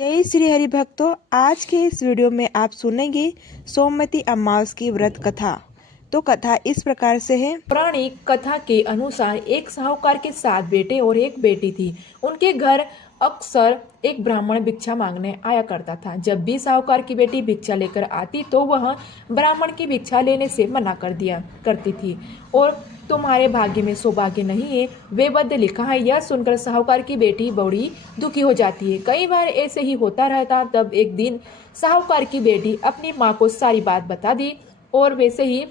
जय श्री हरि भक्तों, आज के इस वीडियो में आप सुनेंगे सोमवती अमावस की व्रत कथा। तो कथा इस प्रकार से है। पौराणिक कथा के अनुसार एक साहूकार के 7 बेटे और एक बेटी थी। उनके घर अक्सर एक ब्राह्मण भिक्षा मांगने आया करता था। जब भी साहूकार की बेटी भिक्षा लेकर आती तो वह ब्राह्मण की भिक्षा लेने से मना कर दिया करती थी और तुम्हारे भाग्य में सौभाग्य नहीं है, वे बद लिखा है। यह सुनकर साहूकार की बेटी बड़ी दुखी हो जाती है। कई बार ऐसे ही होता रहता। तब एक दिन साहूकार की बेटी अपनी माँ को सारी बात बता दी और वैसे ही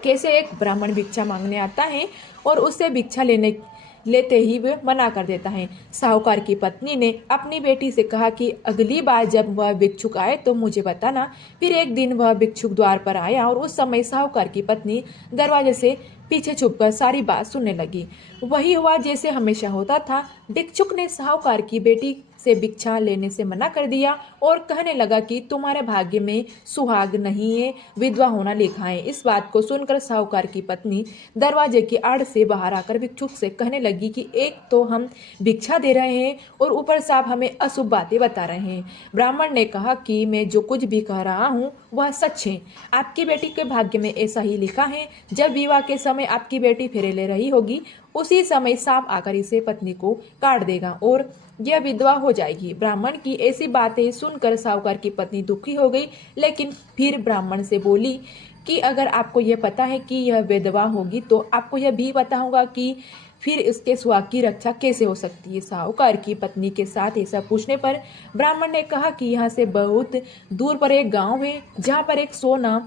कैसे एक ब्राह्मण भिक्षा मांगने आता है और उससे भिक्षा लेते ही वह मना कर देता है। साहूकार की पत्नी ने अपनी बेटी से कहा कि अगली बार जब वह भिक्षुक आए तो मुझे बताना। फिर एक दिन वह भिक्षुक द्वार पर आया और उस समय साहूकार की पत्नी दरवाजे से पीछे छुपकर सारी बात सुनने लगी। वही हुआ जैसे हमेशा होता था। भिक्षुक ने साहूकार की बेटी से भिक्षा लेने से मना कर दिया और कहने लगा कि तुम्हारे भाग्य में सुहाग नहीं है, विधवा होना लिखा है। इस बात को सुनकर साहूकार की पत्नी दरवाजे की आड़ से बाहर आकर भिक्षुक से कहने लगी कि एक तो हम भिक्षा दे रहे हैं और ऊपर से आप हमें अशुभ बातें बता रहे हैं। ब्राह्मण ने कहा कि मैं जो कुछ भी कह रहा हूँ वह सच है। आपकी बेटी के भाग्य में ऐसा ही लिखा है। जब विवाह के समय आपकी बेटी फेरे ले रही होगी उसी समय सांप आकर इसे पत्नी को काट देगा और यह विधवा हो जाएगी। ब्राह्मण की ऐसी बातें सुनकर साहूकार की पत्नी दुखी हो गई, लेकिन फिर ब्राह्मण से बोली कि अगर आपको यह पता है कि यह विधवा होगी तो आपको यह भी पता होगा कि फिर इसके सुहाग की रक्षा कैसे हो सकती है। साहूकार की पत्नी के साथ ऐसा पूछने पर ब्राह्मण ने कहा कि यहाँ से बहुत दूर पर एक गांव है जहाँ पर एक सोना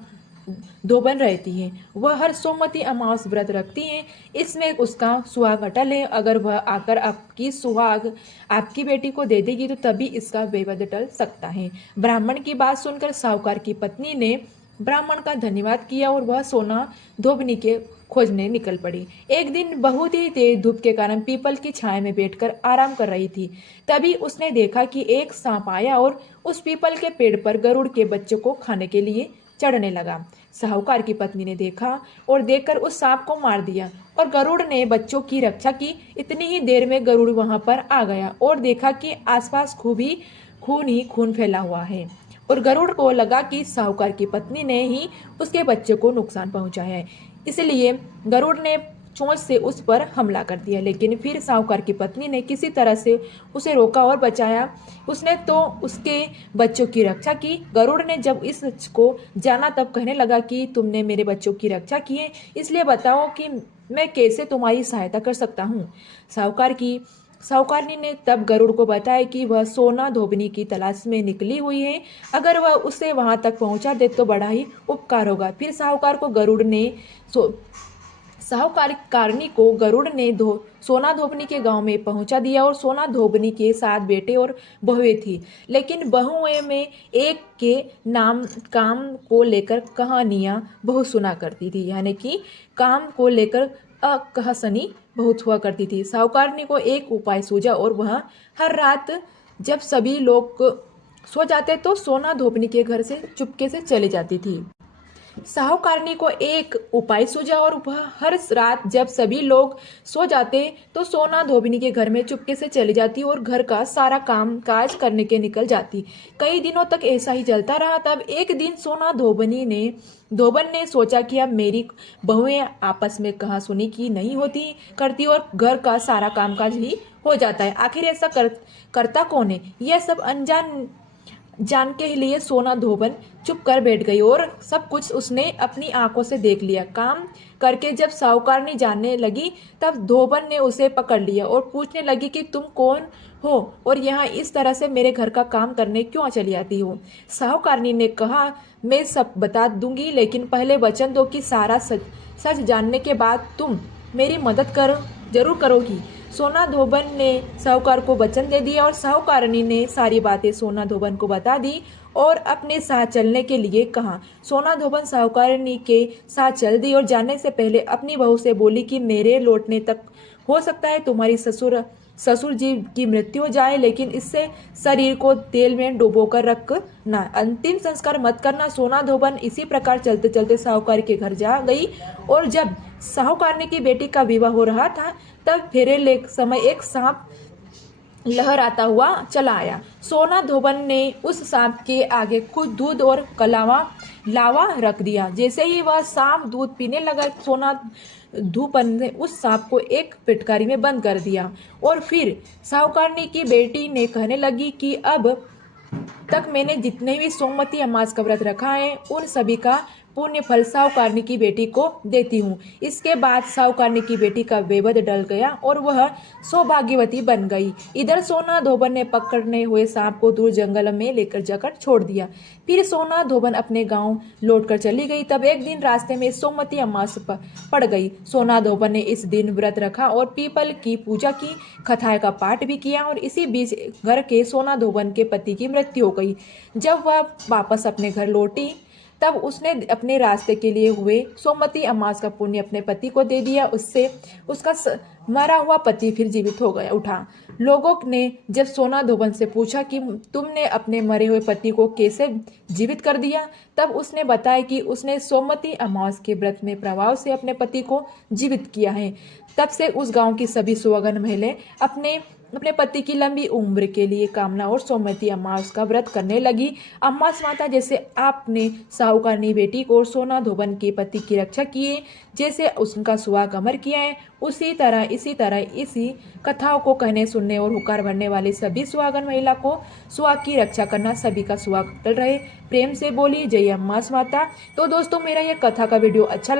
धोबन रहती है। वह हर सोमवती अमावस व्रत रखती है। इसमें उसका सुहाग अटल है। अगर वह आकर आपकी सुहाग आपकी बेटी को दे देगी तो तभी इसका विवाद टल सकता है। ब्राह्मण की बात सुनकर साहूकार की पत्नी ने ब्राह्मण का धन्यवाद किया और वह सोना धोबनी के खोजने निकल पड़ी। एक दिन बहुत ही तेज धूप के कारण पीपल की छाया में बैठकर आराम कर रही थी। तभी उसने देखा कि एक सांप आया और उस पीपल के पेड़ पर गरुड़ के बच्चों को खाने के लिए चढ़ने लगा। साहूकार की पत्नी ने देखा और देखकर उस सांप को मार दिया और गरुड़ ने बच्चों की रक्षा की। इतनी ही देर में गरुड़ वहां पर आ गया और देखा कि आसपास खून ही खून फैला हुआ है और गरुड़ को लगा कि साहूकार की पत्नी ने ही उसके बच्चे को नुकसान पहुंचाया है, इसलिए गरुड़ ने चोंच से उस पर हमला कर दिया। लेकिन फिर साहूकार की पत्नी ने किसी तरह से उसे रोका और बचाया। उसने तो उसके बच्चों की रक्षा की। गरुड़ ने जब इसको जाना तब कहने लगा कि तुमने मेरे बच्चों की रक्षा की है, इसलिए बताओ कि मैं कैसे तुम्हारी सहायता कर सकता हूँ। साहूकारनी ने तब गरुड़ को बताया कि वह सोना धोबनी की तलाश में निकली हुई है। अगर वह उसे वहां तक पहुंचा दे तो बड़ा ही उपकार होगा। फिर साहूकारनी को गरुड़ ने सोना धोबनी के गांव में पहुंचा दिया और सोना धोबनी के 7 बेटे और बहुएं थी। लेकिन बहुएं में एक के नाम काम को लेकर कहानियां बहुत सुना करती थी, यानी कि काम को लेकर कहसनी बहुत हुआ करती थी। साहूकारनी को एक उपाय सूझा और वह हर रात जब सभी लोग सो जाते तो सोना धोबनी के घर से चुपके से चली जाती थी। साहूकारनी को एक उपाय सूझा और वह हर रात जब सभी लोग सो जाते तो सोना धोबनी के घर में चुपके से चली जाती और घर का सारा काम काज करने के निकल जाती। कई दिनों तक ऐसा ही चलता रहा। तब एक दिन सोना धोबन ने सोचा कि अब मेरी बहुएं आपस में कहा सुनी की नहीं होती करती और घर का सारा कामकाज ही हो जाता है। आखिर ऐसा करता कौन है? यह सब अनजान जान के लिए सोना धोबन चुप कर बैठ गई और सब कुछ उसने अपनी आंखों से देख लिया। काम करके जब साहूकारनी जानने लगी तब धोबन ने उसे पकड़ लिया और पूछने लगी कि तुम कौन हो और यहाँ इस तरह से मेरे घर का काम करने क्यों चली आती हो। साहूकारनी ने कहा, मैं सब बता दूंगी, लेकिन पहले वचन दो कि सारा सच जानने के बाद तुम मेरी मदद जरूर करोगी। सोना धोबन ने साहूकार को वचन दे दिया और साहूकारनी ने सारी बातें सोना धोबन को बता दी और अपने साथ चलने के लिए कहा। सोना धोबन साहूकारनी के साथ चल दी और जाने से पहले अपनी बहू से बोली कि मेरे लौटने तक हो सकता है तुम्हारी ससुर जी की मृत्यु हो जाए, लेकिन इससे शरीर को तेल में डुबोकर रखना, अंतिम संस्कार मत करना। सोना धोबन इसी प्रकार चलते चलते साहूकार के घर जा गई और जब साहूकारनी की बेटी का विवाह हो रहा था तब फेरे ले समय एक सांप लहराता हुआ चला आया। सोना धोबन ने उस सांप के आगे कुछ दूध और लावा रख दिया। जैसे ही वह सांप दूध पीने लगा, सोना धोबन ने उस सांप को एक पिटकारी में बंद कर दिया। और फिर साहूकारनी की बेटी ने कहने लगी कि अब तक मैंने जितने भी सोमवती अमावस का व्रत रखा है, उन सभी का पुण्य फल साहूकारनी की बेटी को देती हूँ। इसके बाद साहूकारनी की बेटी का बेवद डल गया और वह सौभाग्यवती बन गई। इधर सोना धोबन ने पकड़ने हुए सांप को दूर जंगल में लेकर जाकर छोड़ दिया। फिर सोना धोबन अपने गांव लौटकर चली गई। तब एक दिन रास्ते में सोमवती अमावस पड़ गई। सोना धोबन ने इस दिन व्रत रखा और पीपल की पूजा की, कथाएं का पाठ भी किया। और इसी बीच घर के सोना धोबन के पति की मृत्यु हो गई। जब वह वापस अपने घर लौटी, तब उसने अपने रास्ते के लिए हुए सोमवती अमावस का पुण्य अपने पति को दे दिया। उससे उसका मरा हुआ पति फिर जीवित हो गया उठा। लोगों ने जब सोना धोबन से पूछा कि तुमने अपने मरे हुए पति को कैसे जीवित कर दिया, तब उसने बताया कि उसने सोमवती अमावस के व्रत में प्रभाव से अपने पति को जीवित किया है। तब से उस गांव की सभी सुहागन महिलाएं अपने पति की लंबी उम्र के लिए कामना और सोमवती अमावस का व्रत करने लगी। अमावस माता, जैसे आपने साहूकारनी बेटी को और सोना धोबन के पति की रक्षा की है, जैसे उनका सुहाग अमर किया है, इसी तरह इसी कथाओं को कहने, सुनने और हुकार भरने वाली सभी सुहागन महिला को सुहाग की रक्षा करना। सभी का सुहाग अटल रहे। प्रेम से बोली जय अमावस माता। तो दोस्तों, मेरा ये कथा का वीडियो अच्छा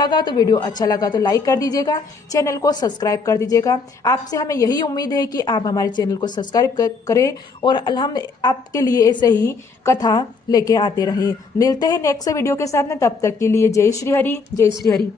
लगा तो लाइक कर दीजिएगा, चैनल को सब्सक्राइब कर दीजिएगा। आपसे हमें यही उम्मीद है कि आप हमारे चैनल को सब्सक्राइब करें और हम आपके लिए ऐसे ही कथा लेके आते रहें। मिलते हैं नेक्स्ट वीडियो के साथ में, तब तक के लिए जय श्री हरि, जय श्री हरि।